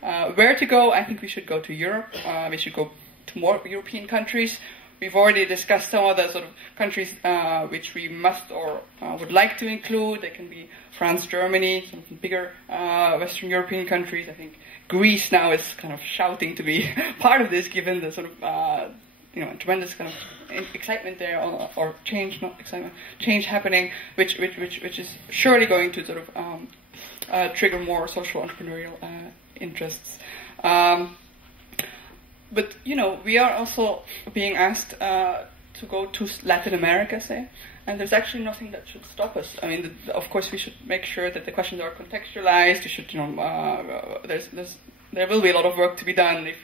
where to go, I think we should go to Europe. We should go to more European countries. We've already discussed some of the sort of countries which we must or would like to include. They can be France, Germany, some bigger Western European countries. I think Greece now is kind of shouting to be part of this, given the sort of tremendous kind of excitement there, or change, not excitement, change happening, which is surely going to sort of trigger more social entrepreneurial interests. But, we are also being asked to go to Latin America, say, and there's actually nothing that should stop us. I mean, of course, we should make sure that the questions are contextualized. We should, there will be a lot of work to be done if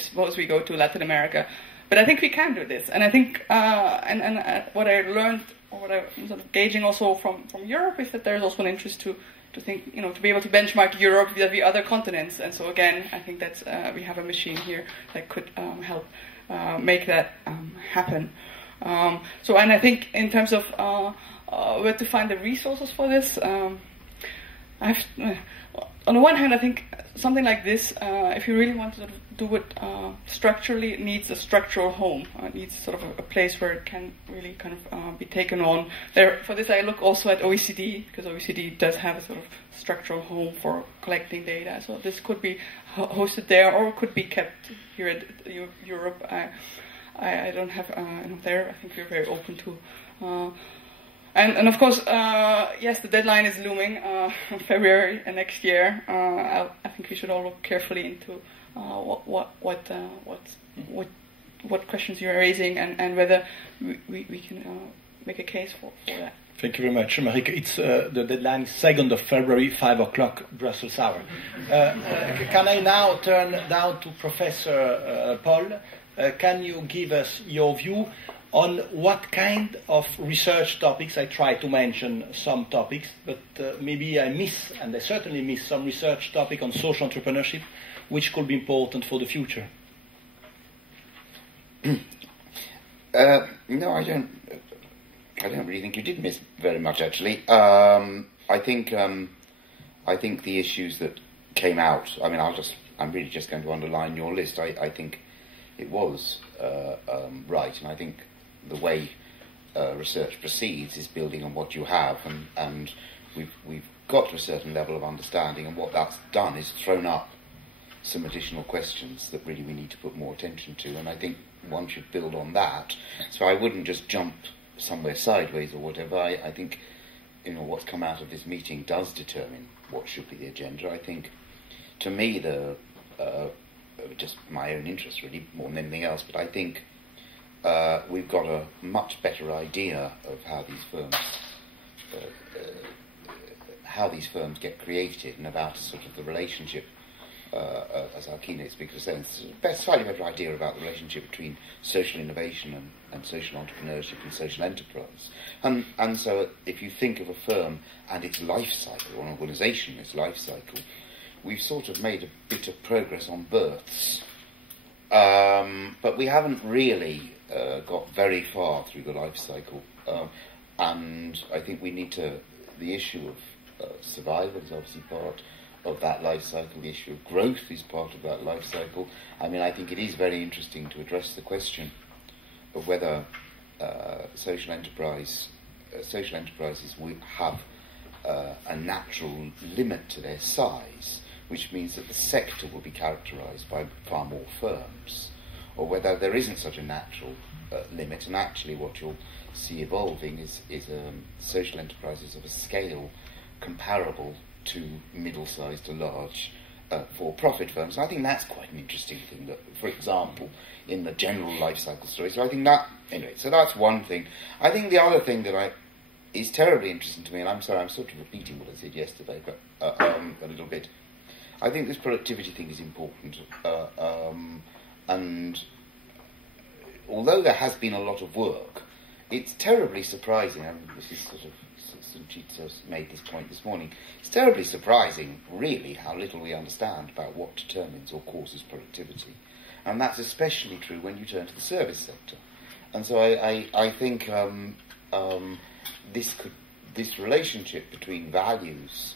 suppose we go to Latin America. But I think we can do this. And I think, and what I learned, or what I'm sort of gauging also from Europe, is that there's also an interest to think, to be able to benchmark Europe vis-a-vis other continents. And so again, I think that's, we have a machine here that could help make that happen. And I think in terms of where to find the resources for this, on the one hand, I think something like this, if you really want to sort of do it structurally, it needs a structural home. It needs sort of a place where it can really kind of be taken on. For this, I look also at OECD, because OECD does have a sort of structural home for collecting data. So this could be hosted there, or could be kept here at Europe. I don't have there. I think we're very open to. And of course, yes, the deadline is looming, February next year. I think we should all look carefully into what questions you're raising, and whether we can make a case for that. Thank you very much, Marika. It's the deadline is 2nd of February, 5 o'clock Brussels hour. Can I now turn down to Professor Paul? Can you give us your view on what kind of research topics? I try to mention some topics, but maybe I miss, and I certainly miss, some research topic on social entrepreneurship, which could be important for the future. No, I don't really think you did miss very much, actually. I think the issues that came out, I mean, I'm really just going to underline your list. I think it was right, and I think the way research proceeds is building on what you have, and we've got to a certain level of understanding, and what that's done is thrown up some additional questions that really we need to put more attention to, and I think one should build on that. So I wouldn't just jump somewhere sideways or whatever. I think what's come out of this meeting does determine what should be the agenda. I think, to me, just my own interest really more than anything else, but I think we've got a much better idea of how these firms get created, and about sort of the relationship, as our keynote speaker said, a slightly better idea about the relationship between social innovation and social entrepreneurship and social enterprise. And so if you think of a firm and its life cycle, or an organisation and its life cycle, we've sort of made a bit of progress on births, but we haven't really got very far through the life cycle, and I think we need to, the issue of survival is obviously part of that life cycle, the issue of growth is part of that life cycle. I mean, I think it is very interesting to address the question of whether social enterprises will have a natural limit to their size, which means that the sector will be characterised by far more firms, or whether there isn't such a natural limit, and actually what you'll see evolving is social enterprises of a scale comparable to middle-sized to large for-profit firms. And I think that's quite an interesting thing, that, for example, in the general life cycle story. So I think that, anyway, so that's one thing. I think the other thing that is terribly interesting to me, and I'm sorry, I'm sort of repeating what I said yesterday, but a little bit. I think this productivity thing is important, and although there has been a lot of work, it's terribly surprising, and this is sort of, Sanchit's made this point this morning, it's terribly surprising, really, how little we understand about what determines or causes productivity. And that's especially true when you turn to the service sector. And so I think this relationship between values,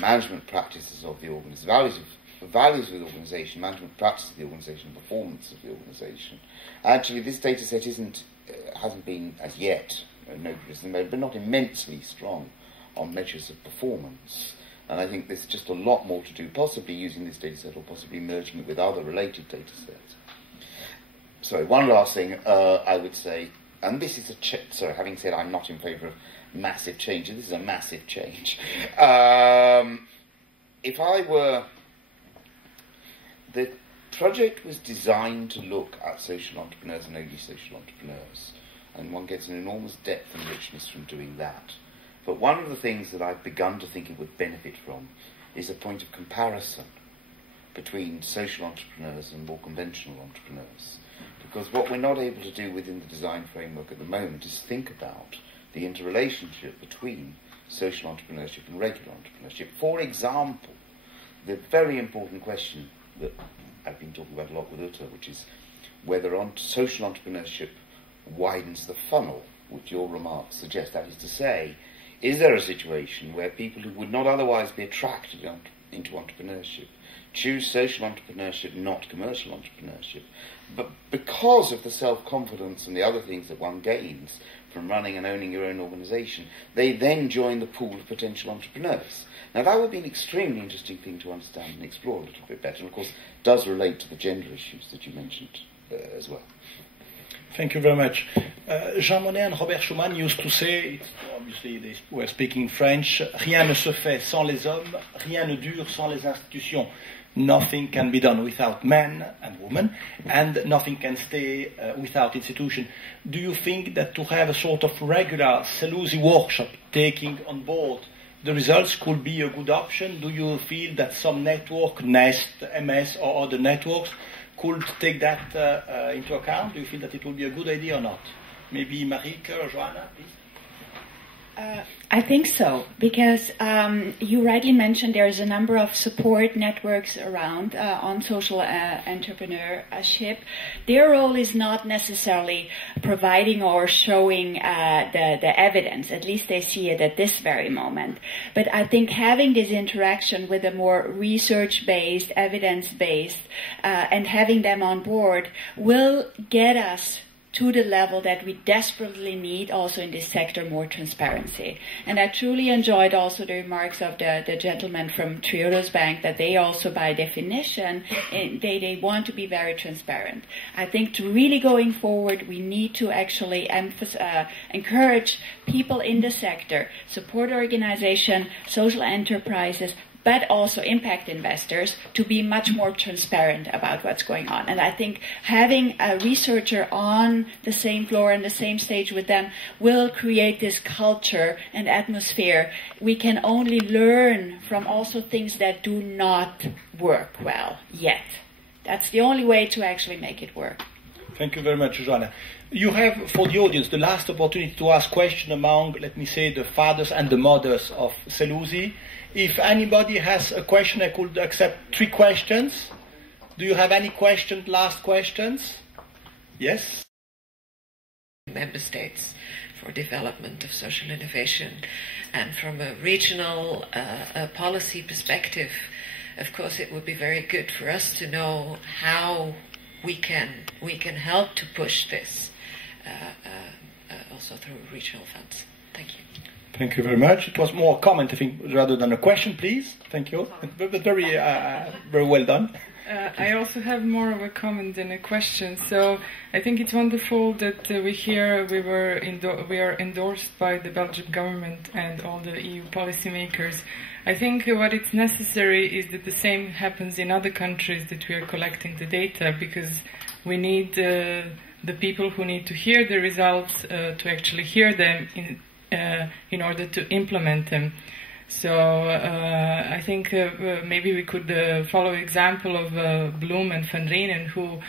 management practices of the organisation, values of the organisation, management practices of the organisation, performance of the organisation. Actually, this data set hasn't been as yet noticed, but not immensely strong on measures of performance. And I think there's just a lot more to do, possibly using this data set or possibly merging it with other related data sets. Sorry, one last thing I would say, and this is having said I'm not in favour of massive change, this is a massive change. If I were... The project was designed to look at social entrepreneurs and only social entrepreneurs, and one gets an enormous depth and richness from doing that. But one of the things that I've begun to think it would benefit from is a point of comparison between social entrepreneurs and more conventional entrepreneurs. Because what we're not able to do within the design framework at the moment is think about the interrelationship between social entrepreneurship and regular entrepreneurship. For example, the very important question that I've been talking about a lot with Uta, which is whether social entrepreneurship widens the funnel, which your remarks suggest. That is to say, is there a situation where people who would not otherwise be attracted into entrepreneurship choose social entrepreneurship, not commercial entrepreneurship, but because of the self-confidence and the other things that one gains from running and owning your own organisation, they then join the pool of potential entrepreneurs. Now that would be an extremely interesting thing to understand and explore a little bit better, and of course does relate to the gender issues that you mentioned as well. Thank you very much. Jean Monnet and Robert Schuman used to say, obviously they were speaking French, rien ne se fait sans les hommes, rien ne dure sans les institutions. Nothing can be done without men and women, and nothing can stay without institution. Do you think that to have a sort of regular SELUSI workshop taking on board the results could be a good option? Do you feel that some network, Nest, MS or other networks, could take that into account? Do you feel that it would be a good idea or not? Maybe Marike or Joanna, please. I think so, because you rightly mentioned there's a number of support networks around on social entrepreneurship. Their role is not necessarily providing or showing the evidence, at least they see it at this very moment. But I think having this interaction with a more research-based, evidence-based, and having them on board will get us to the level that we desperately need also in this sector, more transparency. And I truly enjoyed also the remarks of the gentleman from Triodos Bank that they also by definition, they want to be very transparent. I think to really going forward, we need to actually encourage people in the sector, support organization, social enterprises, but also impact investors to be much more transparent about what's going on. And I think having a researcher on the same floor and the same stage with them will create this culture and atmosphere. We can only learn from also things that do not work well yet. That's the only way to actually make it work. Thank you very much, Joanna. You have, for the audience, the last opportunity to ask questions among, let me say, the fathers and the mothers of SELUSI. If anybody has a question, I could accept 3 questions. Do you have any questions, last questions? Yes? Member states for development of social innovation, and from a regional policy perspective, of course it would be very good for us to know how we can help to push this also through regional funds. Thank you. Thank you very much. It was more a comment, I think, rather than a question, please. Thank you. But very, very well done. I also have more of a comment than a question. So I think it's wonderful that we are endorsed by the Belgian government and all the EU policymakers. I think what is necessary is that the same happens in other countries, that we are collecting the data, because we need the people who need to hear the results to actually hear them in order to implement them. So I think maybe we could follow example of Bloom and Van Reenen, who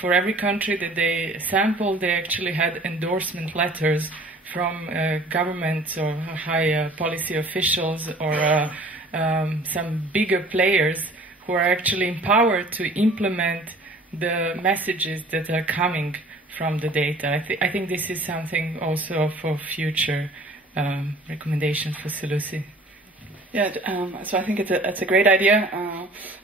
for every country that they sampled, they actually had endorsement letters from governments or high policy officials or some bigger players who are actually empowered to implement the messages that are coming from the data. I think this is something also for future recommendations for SELUSI. Yeah, so I think it's a great idea.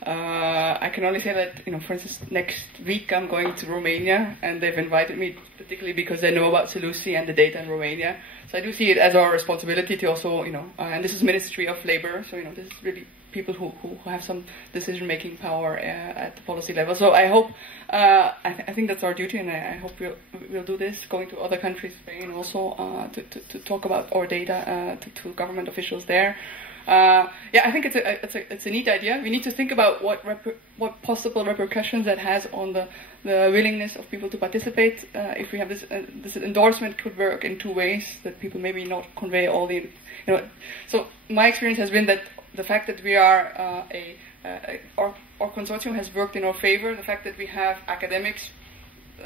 I can only say that, for instance, next week I'm going to Romania, and they've invited me particularly because they know about SELUSI and the data in Romania. So I do see it as our responsibility to also, and this is Ministry of Labor, so this is really people who have some decision-making power at the policy level. So I hope, I think that's our duty, and I hope we'll do this, going to other countries, Spain also, to talk about our data to government officials there. I think it's a neat idea. We need to think about what possible repercussions that has on the willingness of people to participate. If we have this endorsement could work in two ways, that people maybe not convey all the, So my experience has been that the fact that we are our consortium has worked in our favor. The fact that we have academics,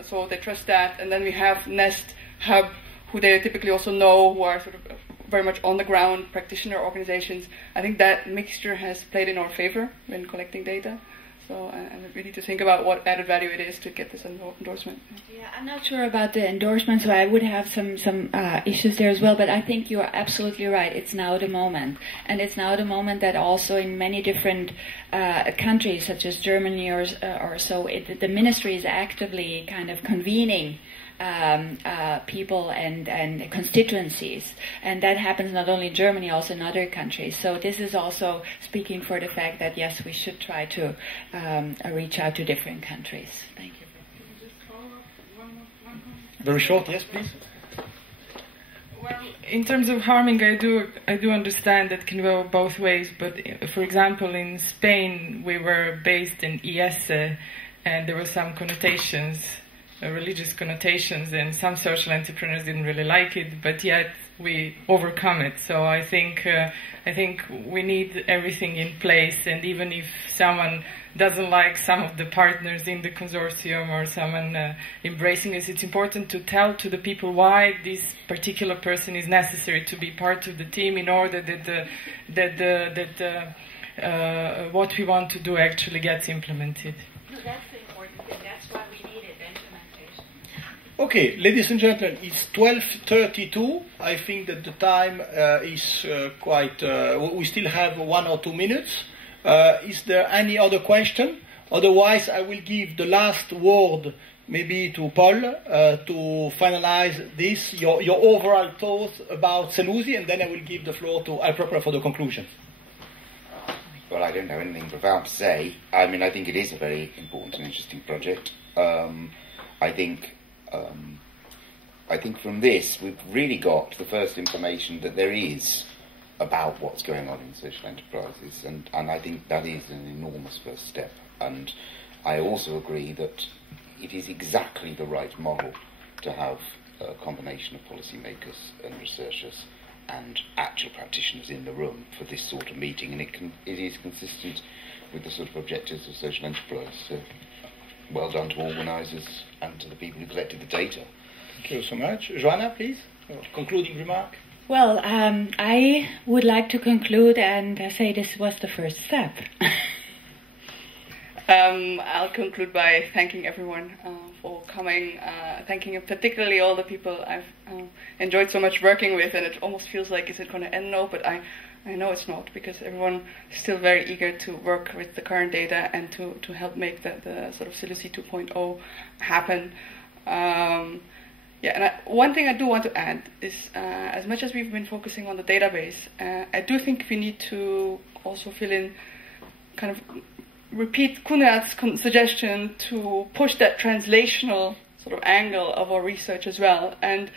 so they trust that, and then we have Nest Hub, who they typically also know, who are sort of very much on the ground practitioner organizations. I think that mixture has played in our favor when collecting data. So we need to think about what added value it is to get this endorsement. Yeah, I'm not sure about the endorsement, so I would have some issues there as well. But I think you are absolutely right. It's now the moment, and it's now the moment that also in many different countries, such as Germany or so, the ministry is actively kind of convening people and constituencies, and that happens not only in Germany, also in other countries. So this is also speaking for the fact that yes, we should try to reach out to different countries. Thank you. Very short, yes, please. Well, in terms of harming, I do understand that can go both ways. But for example, in Spain, we were based in IES, and there were some connotations. Religious connotations, and some social entrepreneurs didn't really like it, but yet we overcome it. So I think we need everything in place, and even if someone doesn't like some of the partners in the consortium or someone embracing this, it's important to tell to the people why this particular person is necessary to be part of the team in order that what we want to do actually gets implemented. No, that's the important thing. That's why we need it. Okay, ladies and gentlemen, it's 12:32. I think that the time is quite... we still have 1 or 2 minutes. Is there any other question? Otherwise, I will give the last word maybe to Paul to finalize this, your overall thoughts about SELUSI, and then I will give the floor to Al-Propra for the conclusions. Well, I don't have anything profound to say. I mean, I think it is a very important and interesting project. I think from this we've really got the first information that there is about what's going on in social enterprises, and I think that is an enormous first step. And I also agree that it is exactly the right model to have a combination of policymakers and researchers and actual practitioners in the room for this sort of meeting, and it is consistent with the sort of objectives of social enterprise. So well done to organisers and to the people who collected the data. Thank you so much. Joanna, please, concluding remark. Well, I would like to conclude and say this was the first step. I'll conclude by thanking everyone for coming, thanking particularly all the people I've enjoyed so much working with, and it almost feels like, is it going to end now? But I know it's not, because everyone is still very eager to work with the current data and to help make the sort of SELUSI 2.0 happen. And one thing I do want to add is, as much as we've been focusing on the database, I do think we need to also fill in, kind of repeat Kunrad's suggestion to push that translational sort of angle of our research as well. And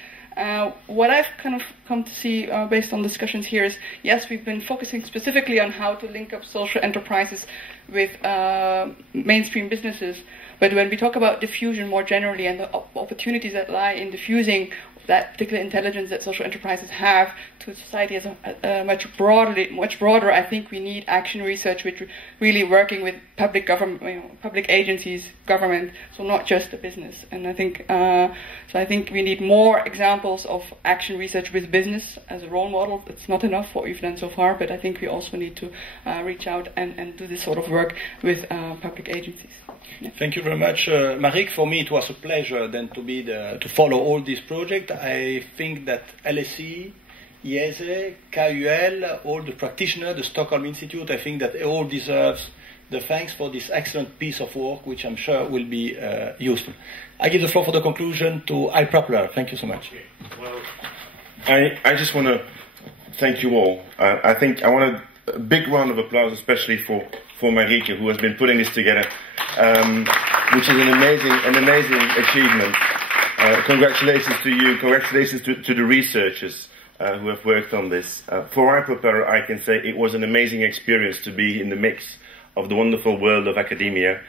what I've kind of come to see based on discussions here is, yes, we've been focusing specifically on how to link up social enterprises with mainstream businesses. But when we talk about diffusion more generally and the opportunities that lie in diffusing that particular intelligence that social enterprises have to society as a much broader, I think we need action research, which really working with public government, public agencies, government, so not just the business. And I think I think we need more examples of action research with business as a role model. It's not enough what we've done so far, but I think we also need to reach out and do this sort of work with public agencies. Yeah. Thank you very much, Marik. For me, it was a pleasure then to follow all this project. I think that LSE IESE, KUL, all the practitioners, the Stockholm Institute. I think that all deserves the thanks for this excellent piece of work, which I'm sure will be useful. I give the floor for the conclusion to iPropeller. Thank you so much. Well, I just want to thank you all. I think I want a big round of applause, especially for Marieke, who has been putting this together, which is an amazing achievement. Congratulations to you. Congratulations to the researchers who have worked on this. For iPropeller, I can say it was an amazing experience to be in the mix of the wonderful world of academia,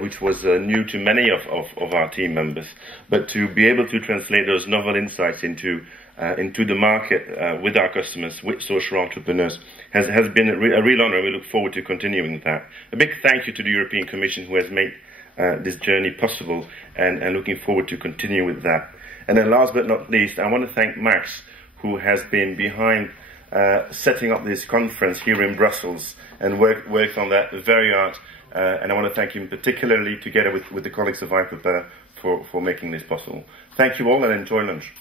which was new to many of our team members, but to be able to translate those novel insights into the market with our customers, with social entrepreneurs, has been a real honor. We look forward to continuing with that. A big thank you to the European Commission, who has made this journey possible, and looking forward to continue with that. And then last but not least, I want to thank Max, who has been behind setting up this conference here in Brussels and worked on that very hard. And I want to thank him particularly, together with the colleagues of iPropeller, for making this possible. Thank you all, and enjoy lunch.